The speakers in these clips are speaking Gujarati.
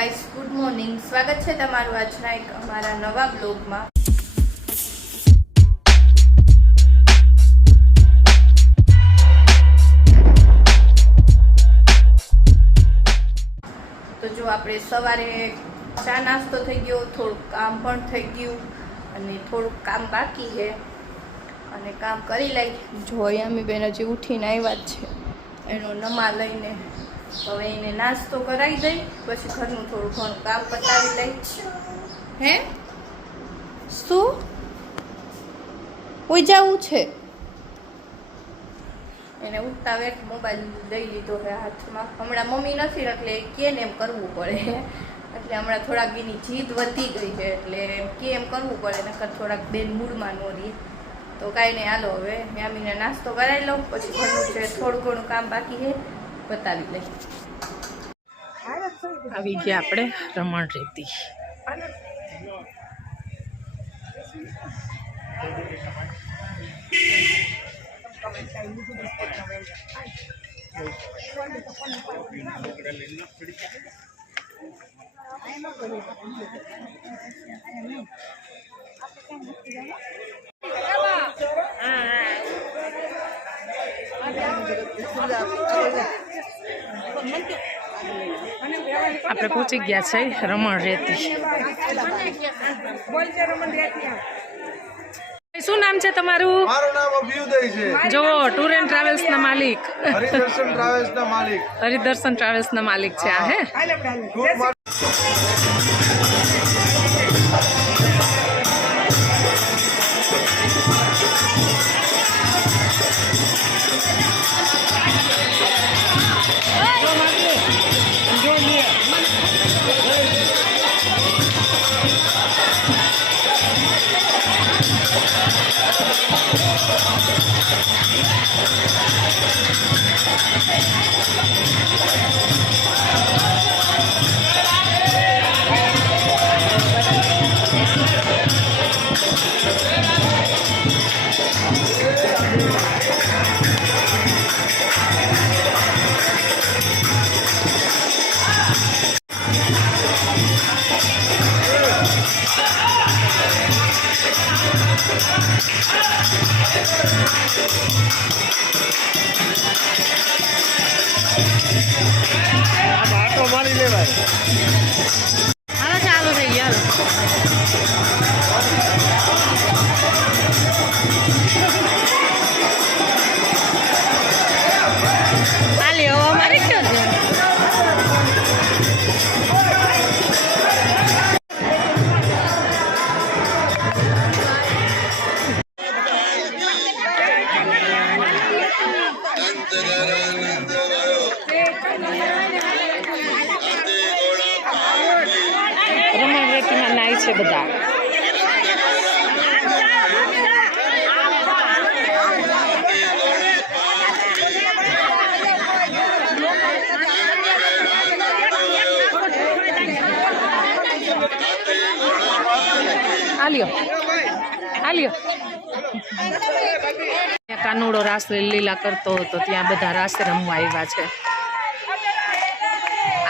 Guys, good morning. સ્વાગત છે તમારું આજના એક અમારા નવા બ્લોગમાં. તો જો આપણે સવારે ચા નાસ્તો થઈ ગયો, થોડુંક કામ પણ થઈ ગયું અને થોડુંક કામ બાકી છે અને કામ કરી લઈ. જો અહીંયા બેન હજી ઉઠીને આવ્યા જ છે, એનો નમા લઈને હવે એને નાસ્તો કરાવી દઈ, પછી ઘરનું થોડું ઘણું કામ પતાવી લઈ. હે શું કોઈ જવું છે? એને ઉઠતા વેટ મોબાઈલ લઈ લીધો છે હાથમાં. હમણાં મમ્મી નથી એટલે કેમ એમ કરવું પડે, એટલે હમણાં થોડાક એની જીદ વધી ગઈ છે એટલે કેમ કરવું પડે, નકર થોડાક બેન મૂડમાં ન રહીએ. તો કાંઈ નહીં, હાલો હવે યામીને નાસ્તો કરાવી લઉં, પછી ઘરનું છે થોડું ઘણું કામ બાકી છે બતાવી લઈ. આવી ગયા આપણે રમણ રેતી. આપણે પહોંચી ગયા છે રમણ રેતી. શું નામ છે તમારું? મારું નામ અભ્યુદય છે. જો ટૂર એન્ડ ટ્રાવેલ્સ ના માલિક, હરિદર્શન ટ્રાવેલ્સ ના માલિક. હરિદર્શન ટ્રાવેલ્સ ના માલિક છે આ. હે ચાલો થઈ ગયા. રમણ રેતીમાં નાય છે બધા. આલ્યો આલ્યો. કાનુડો રાસ લીલા કરતો હતો, ત્યાં બધા રાસ રમવા આવ્યા છે.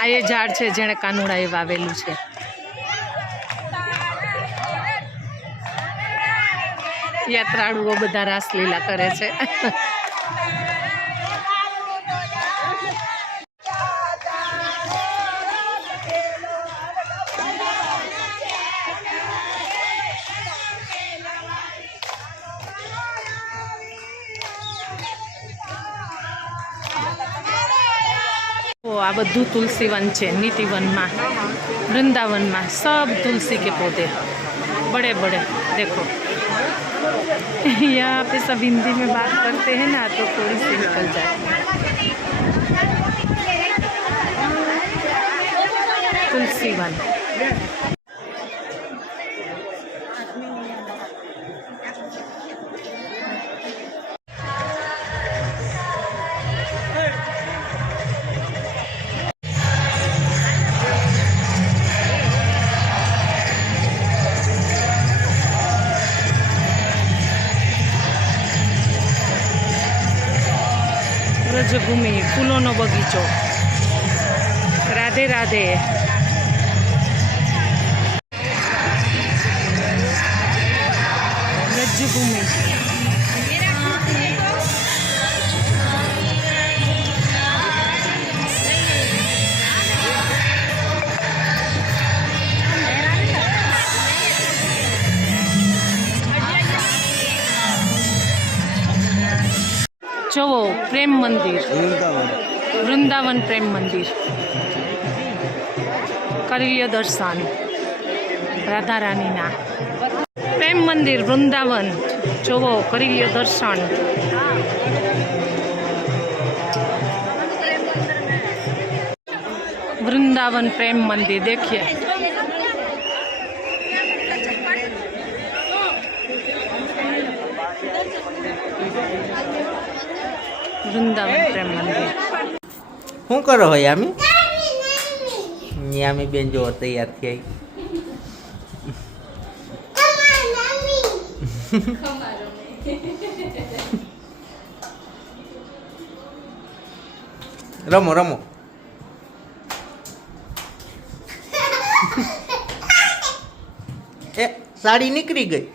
આ એ ઝાડ છે જેણે કાનુડા એ વાવેલું છે. યાત્રાળુઓ બધા રાસલીલા કરે છે. આ બધું तुलसी वन છે. नीति वन में, वृंदावन में सब तुलसी के पौधे बड़े बड़े. देखो यहाँ पे सब हिंदी में बात करते हैं ना, तो थोड़ी सी निकल जाती है. तुलसी वन. વ્રજભૂમિ, ફૂલોનો બગીચો. રાધે રાધે. રાજભૂમિ. જોવો પ્રેમ મંદિર, વૃંદાવન પ્રેમ મંદિર. કરી લ્યો દર્શન રાધા રાણીના. પ્રેમ મંદિર વૃંદાવન જોવો, કરી લ્યો દર્શન. વૃંદાવન પ્રેમ મંદિર देखिए. વૃંદાવન પ્રેમ મંદિર. શું કરો હોય યામી? યામી બેન જો તૈયાર થઈ. રમો રમો. એ સાડી નીકળી ગઈ.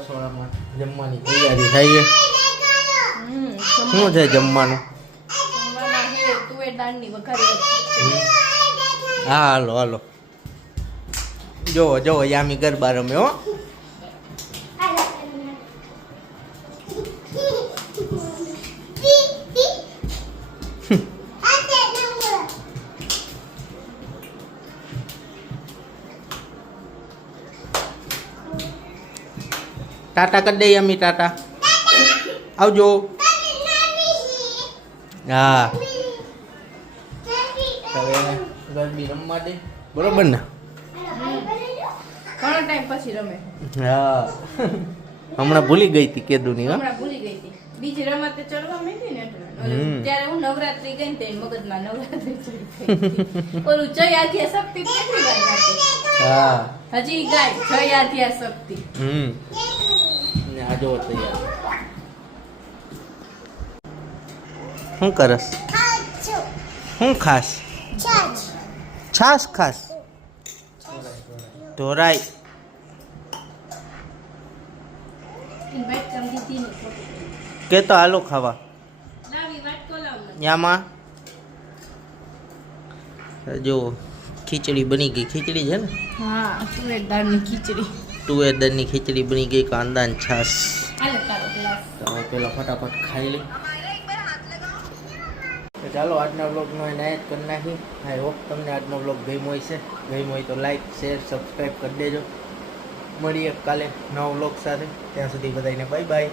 રસોડામાં જમવાની તૈયારી થઈ છે. શું છે જમવાનું? તુવેર દાળની વઘારી. હા હાલો હાલો. જોવો જોવો યામી ગરબા રમે હો. ટાટા કરી દે યામી, ટાટા. આવજો. હા હવે ગરબી રમવા દે, બરોબર ને? ઘણો ટાઈમ પછી રમે. હા હમણાં ભૂલી ગઈ હતી કેદુની. હા હમણાં ભૂલી ગઈ હતી. બીજી રમતે ચડવા માંડી ને એટલે. ત્યારે હું નવરાત્રી ગઈ ને તે મગજમાં નવરાત્રી ચડી ગઈ. ઓલું જય આધ્યા શક્તિ કેટલી વાર ગાતી. હા હજી ગાય જય આધ્યા શક્તિ. ને આ જો તૈયાર. શું કરસ? શું ખાસ? છાસ ખાસ? ઢોરાઈ. ઇન્વાઇટ કરી દીધી ને કે તો હાલો ખાવા. લાવી વાટકો લાવ મને. યામાં જો ખીચડી બની ગઈ. ખીચડી છે ને? હા તુવેર દાળની ખીચડી. તુવેર દાળની ખીચડી બની ગઈ. કાંદા ને છાસ. હાલે તારો ગ્લાસ. તો હવે પેલા ફટાફટ ખાઈ લઈ. તો ચાલો આજના બ્લોગનો એને જ કરી નાખી. આઈ હોપ તમને આજનો બ્લોગ ગમ્યો હશે. ગમ્યો હોય તો લાઈક શેર સબસ્ક્રાઈબ કરી દેજો. મળીએ કાલે નવા બ્લોગ સાથે. ત્યાં સુધી બધાને બાય બાય.